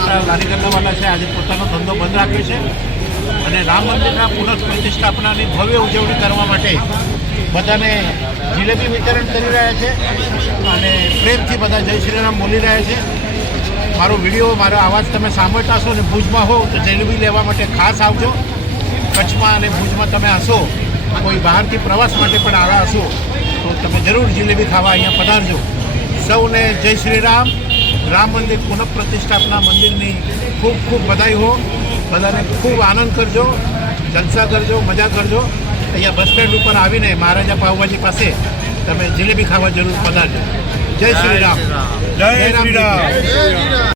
મોટા લારી ગલ્લાવાળા છે આજે પોતાનો ધંધો બંધ રાખ્યો છે અને રામ મંદિરના પુનઃપ્રતિષ્ઠાપનાની ભવ્ય ઉજવણી કરવા માટે બધાને જલેબી વિતરણ કરી રહ્યા છે અને પ્રેમથી બધા જય શ્રી રામ બોલી રહ્યા છે. મારો વિડીયો મારો અવાજ તમે સાંભળતા હશો અને ભુજમાં હો તો જલેબી લેવા માટે ખાસ આવજો. કચ્છમાં અને ભુજમાં તમે હશો, કોઈ બહારથી પ્રવાસ માટે પણ આવ્યા હશો તો તમે જરૂર જલેબી ખાવા અહીંયા પધારજો. સૌને જય શ્રી રામ. રામ મંદિર પુનઃપ્રતિષ્ઠાપના મંદિરની ખૂબ ખૂબ બધાઈ હો. બધાને ખૂબ આનંદ કરજો, જલસા કરજો, મજા કરજો. અહીંયા બસ સ્ટેન્ડ ઉપર આવીને મહારાજા પાવભાજી પાસે તમે જલેબી ખાવા જરૂર પધારજો. જય શ્રી રામ. જય શ્રી રામ.